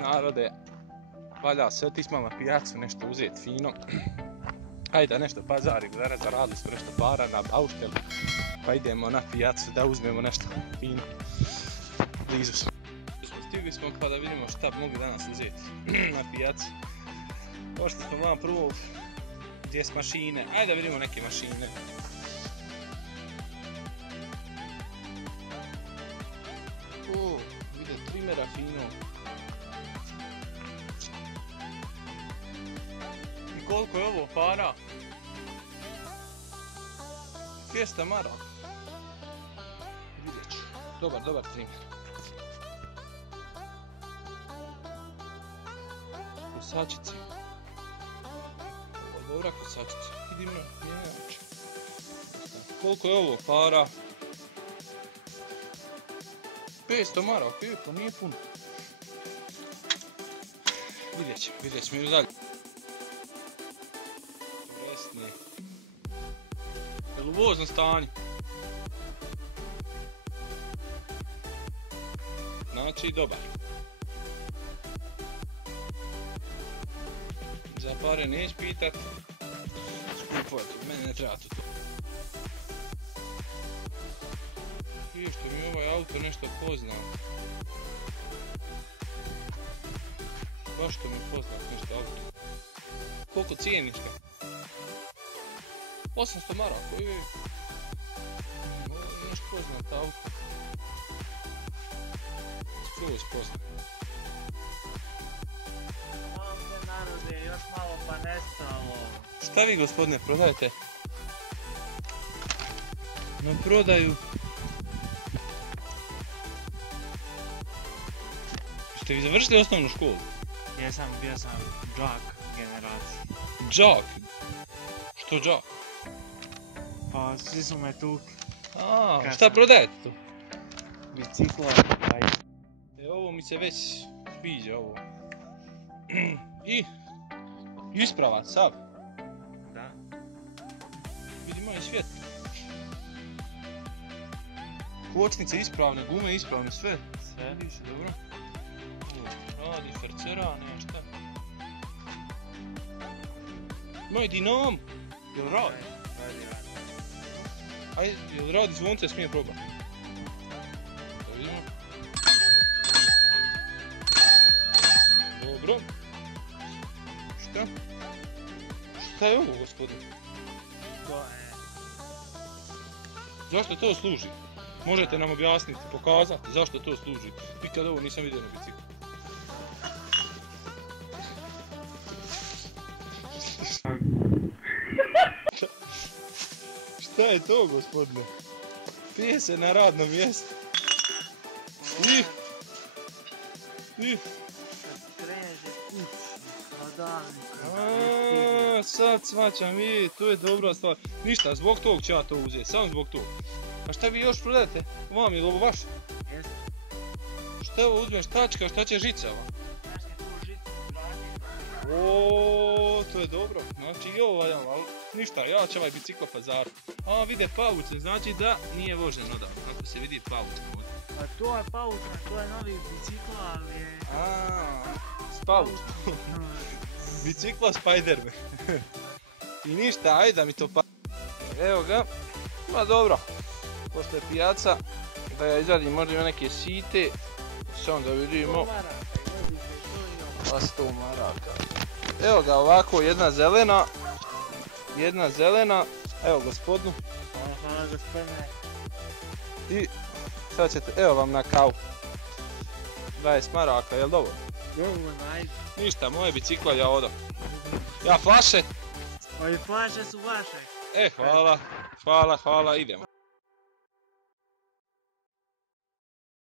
Narode, valja se otići malo na pijacu, nešto uzeti fino. Hajde nešto pazari, danas zaradili smo nešto para na bauštel. Pa idemo na pijacu da uzmemo nešto fino. Blizu smo. Stigli smo pa da vidimo šta bi mogli danas uzeti na pijaci. Pošto smo vam prvo gdje su mašine, ajde da vidimo neke mašine. Vide trimera fino. I koliko je ovo para? 200 maraka. Vidjet ću. Dobar trimer. Kosačice. Ovo je dobra kosačica. Vidimo, mjenač. Koliko je ovo para? 500 maraka, pa nije puno. Vidjet ćemo i dalje. Resne. Je li u voznom stanju? Znači, dobar. Za pare neću pitat. Skupo je to, mene ne treba to. Prije što mi ovaj auto nešto poznao. Baš što mi poznao nešto auto. Koliko cijeniš ga? 800 maraka, ovo je nešto poznat auto. Skoro spoznat. Ovdje narode, još malo pa nestalo. Šta vi gospodine prodajete? Na prodaju. Ste vi završili osnovnu školu? Jesam, bio sam džak generacije. Džak? Što džak? Pa svi su me tukli. Šta prodajete tu? Bicikla, Ovo mi se već sviđa ovo. I ispravan sav. Da. Vidimo i svjetlo. Kočnice ispravne, gume ispravne, sve. Sve. Piše dobro. Radi fercera, nema šta. Ima i dinam. Jel radi? Radi. Ajde, jel radi zvonce, smije probati. Da vidimo. Dobro. Šta? Šta je ovo, gospodin? To je... Zašto to služi? Možete nam objasniti, pokazati zašto to služi? Nikad ovo nisam vidio na biciklu. Šta je to, gospodine? Pije se na radnom mjestu. Kreneš kuć, hladavnika. Sad svačam, to je dobra stvar. Ništa, zbog tog ću ja to uzeti, samo zbog tog. A šta vi još prodajete? Vam je li ovo vaše? Jeste. Šta ovo uzmeš, tačka, šta će žica ova? Znaš ti tu žicu raditi? To je dobro. Znači i ovo valjam, ali ništa, ja ću ovaj bicikla pazar. Vide pauce, znači da nije vožen odavno, ako se vidi pauce. Pa to je pauča, to je novi bicikla, ali je... S paucom. Bicikla Spiderman. I ništa, ajde da mi to pa... Evo ga. Ma dobro. Posle pijaca, da ja izradim možda ima neke site. Samo da vidimo. 100 maraka. Evo ga ovako, jedna zelena. Evo gospodinu. Hvala gospodine. I sad ćete, evo vam na kavu. 20 maraka, jel dovoljno? Dovoljno, ajde. Ništa, moje bicikla ja odam. Ja flaše. Pa i flaše su vaše. Hvala, idemo.